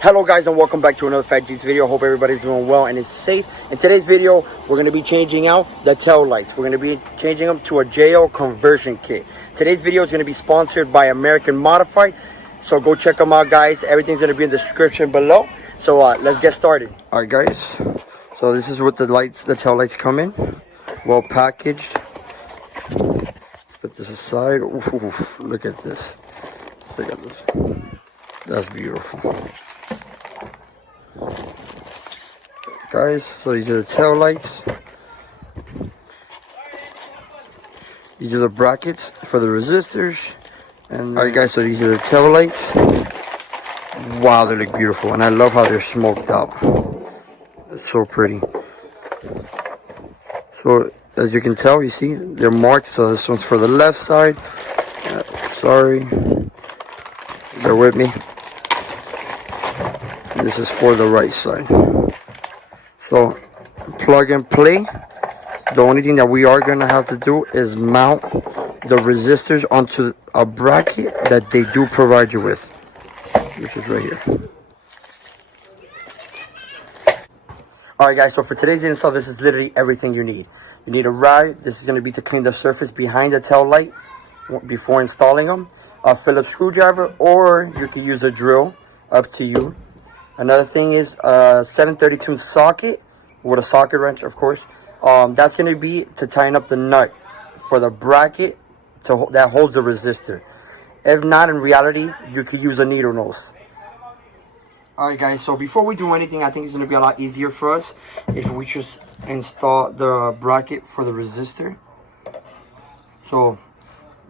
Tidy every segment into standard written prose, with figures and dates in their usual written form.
Hello guys, and welcome back to another Fat Jeeps video. Hope everybody's doing well and is safe. In today's video, we're going to be changing out the tail lights. We're going to be changing them to a JL conversion kit. Today's video is going to be sponsored by American Modified, so go check them out, guys. Everything's going to be in the description below. So let's get started. All right, guys. So this is what the tail lights come in. Well packaged. Put this aside. Oof, look at this. Look at this. That's beautiful. Guys, so these are the tail lights. These are the brackets for the resistors. And alright guys, so these are the tail lights. Wow, they look beautiful, and I love how they're smoked out. It's so pretty. So as you can tell, you see they're marked. So this one's for the left side. Sorry, bear with me. This is for the right side. So plug and play. The only thing that we are going to have to do is mount the resistors onto a bracket that they do provide you with, which is right here. Alright guys, so for today's install, this is literally everything you need. You need a rag. This is going to be to clean the surface behind the tail light before installing them. A Phillips screwdriver, or you can use a drill, up to you. Another thing is a 732 socket with a socket wrench, of course. That's going to be to tighten up the nut for the bracket that holds the resistor. If not, in reality, you could use a needle nose. Alright guys, so before we do anything, I think it's going to be a lot easier for us if we just install the bracket for the resistor. So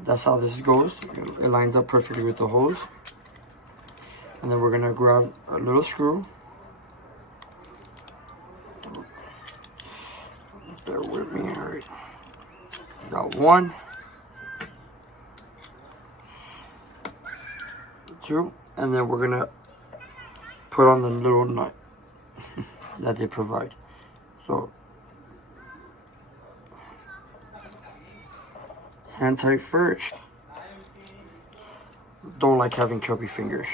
that's how this goes. It lines up perfectly with the hose. And then we're going to grab a little screw. Bear with me. All right. Got one. Two. And then we're going to put on the little nut that they provide. So, hand tight first. Don't like having chubby fingers.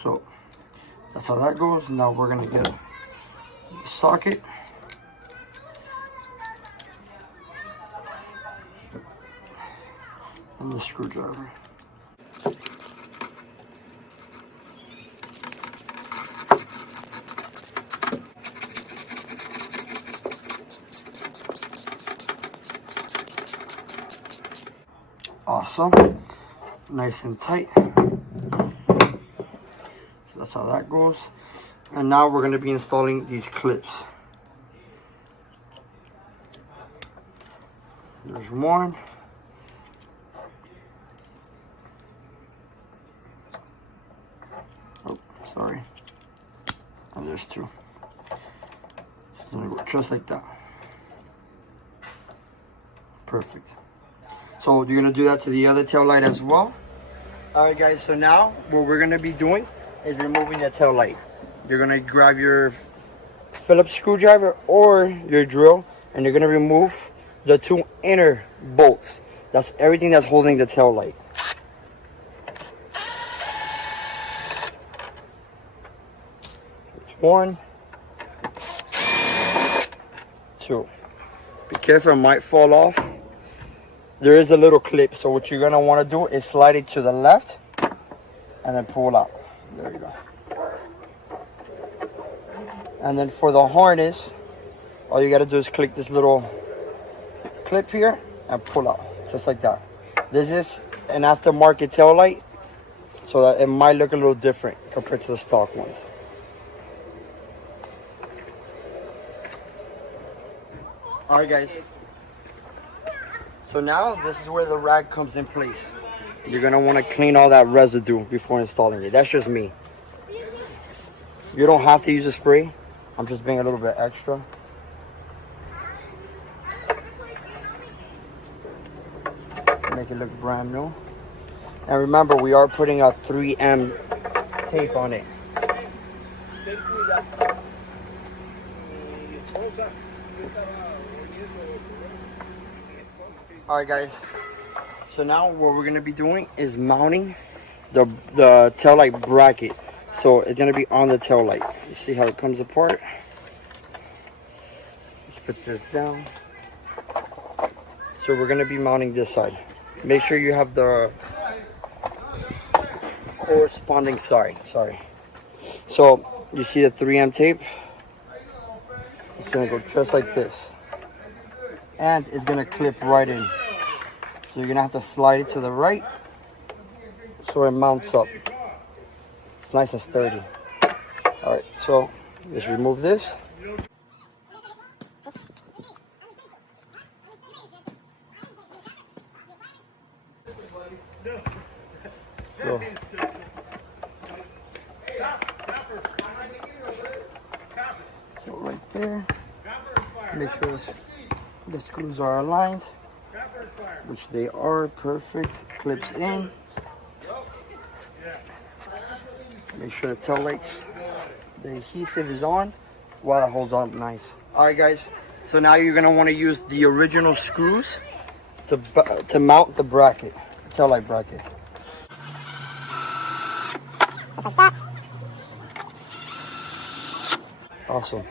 So that's how that goes. Now we're going to get the socket. And the screwdriver. Awesome. Nice and tight. That's how that goes. And now we're going to be installing these clips. There's one. Oh, sorry. And there's two. It's going to go just like that. Perfect. So you're going to do that to the other tail light as well. Alright guys, so now what we're going to be doing is removing the tail light. You're going to grab your Phillips screwdriver or your drill, and you're going to remove the two inner bolts. That's everything that's holding the tail light. One, two. Be careful, it might fall off. There is a little clip, so what you're going to want to do is slide it to the left and then pull out. There you go. And then for the harness, all you got to do is click this little clip here and pull out, just like that. This is an aftermarket tail light, so that it might look a little different compared to the stock ones. Alright guys, so now this is where the rag comes in place. You're going to want to clean all that residue before installing it. That's just me. You don't have to use a spray. I'm just being a little bit extra. Make it look brand new. And remember, we are putting a 3M tape on it. Alright guys, so now what we're going to be doing is mounting the tail light bracket. So it's going to be on the tail light. You see how it comes apart? Let's put this down. So we're going to be mounting this side. Make sure you have the corresponding side. Sorry. So you see the 3M tape? It's going to go just like this. And it's going to clip right in. So you're going to have to slide it to the right so it mounts up. It's nice and sturdy. Alright, so let's remove this. So, right there, make sure the screws are aligned, which they are. Perfect. Clips in. Make sure the tail lights, the adhesive is on while it holds on nice. Alright guys, so now you're going to want to use the original screws to mount the bracket, the tail light bracket. Awesome.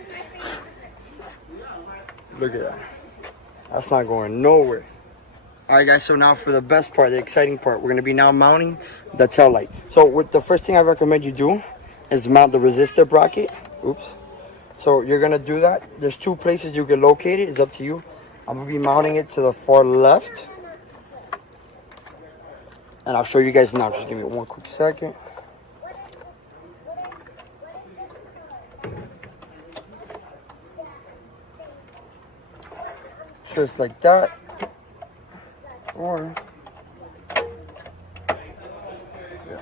Look at that. That's not going nowhere. Alright guys, so now for the best part, the exciting part, we're going to be now mounting the tail light. So with the first thing I recommend you do is mount the resistor bracket. Oops. So you're going to do that. There's two places you can locate it. It's up to you. I'm going to be mounting it to the far left. And I'll show you guys now. Just give me one quick second. Just like that. Or yeah.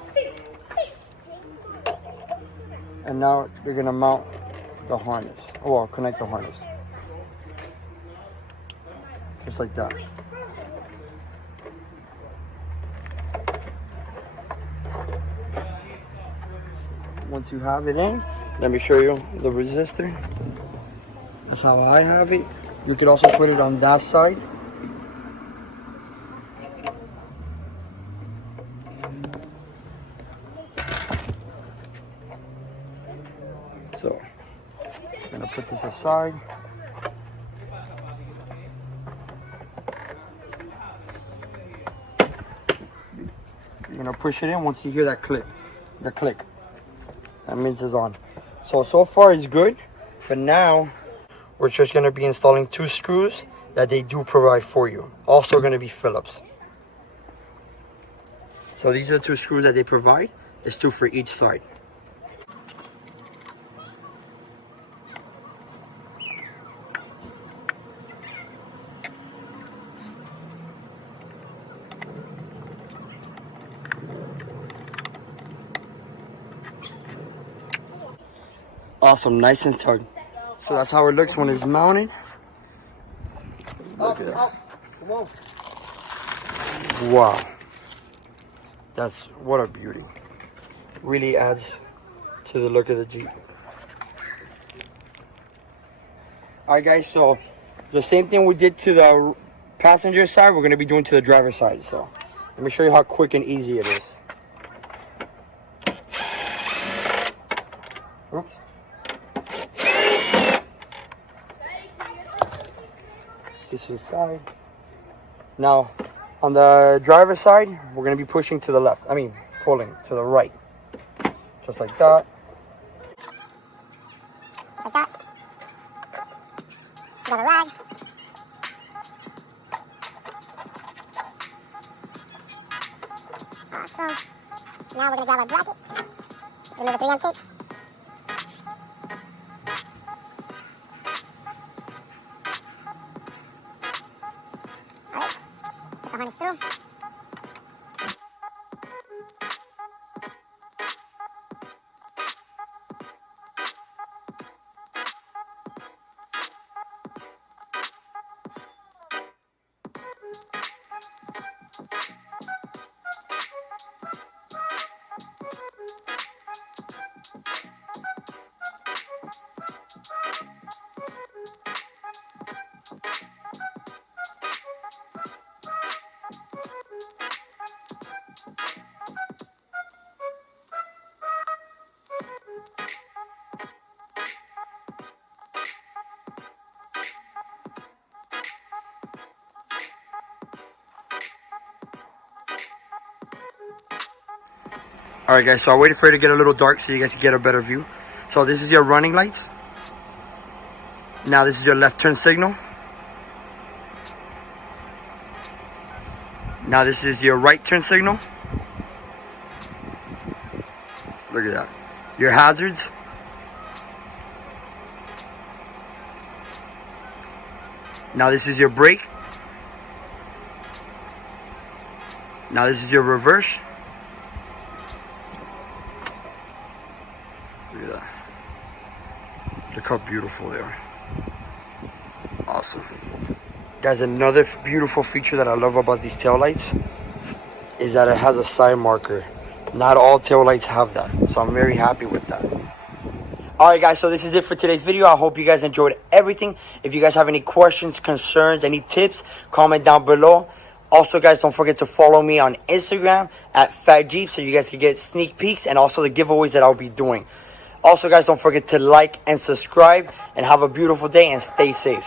And now you're gonna mount the harness. Oh, well, connect the harness. Just like that. Once you have it in, let me show you the resistor. That's how I have it. You could also put it on that side. So, I'm gonna put this aside. You're gonna push it in once you hear that click, the click. That means it's on. So far it's good, but now we're just gonna be installing two screws that they do provide for you. Also gonna be Phillips. So these are the two screws that they provide. There's two for each side. Awesome, nice and tight. So that's how it looks when it's mounted. Look at that. Come on. Wow. That's, what a beauty. Really adds to the look of the Jeep. Alright guys, so the same thing we did to the passenger side, we're going to be doing to the driver's side. So let me show you how quick and easy it is. Oops. This is side. Now, on the driver's side, we're going to be pushing to the left. I mean, pulling to the right. Just like that. Like that. Got a rag. Awesome. Now we're going to grab our bracket. Remove the 3M tape. Alright. Put the harness through. All right, guys, so I waited for it to get a little dark so you guys can get a better view. So this is your running lights. Now this is your left turn signal. Now this is your right turn signal. Look at that. Your hazards. Now this is your brake. Now this is your reverse. Look at that. Look how beautiful they are. Awesome. Guys, another beautiful feature that I love about these taillights is that it has a side marker. Not all taillights have that, so I'm very happy with that. Alright guys, so this is it for today's video. I hope you guys enjoyed everything. If you guys have any questions, concerns, any tips, comment down below. Also guys, don't forget to follow me on Instagram at FatJeep so you guys can get sneak peeks and also the giveaways that I'll be doing. Also guys, don't forget to like and subscribe and have a beautiful day and stay safe.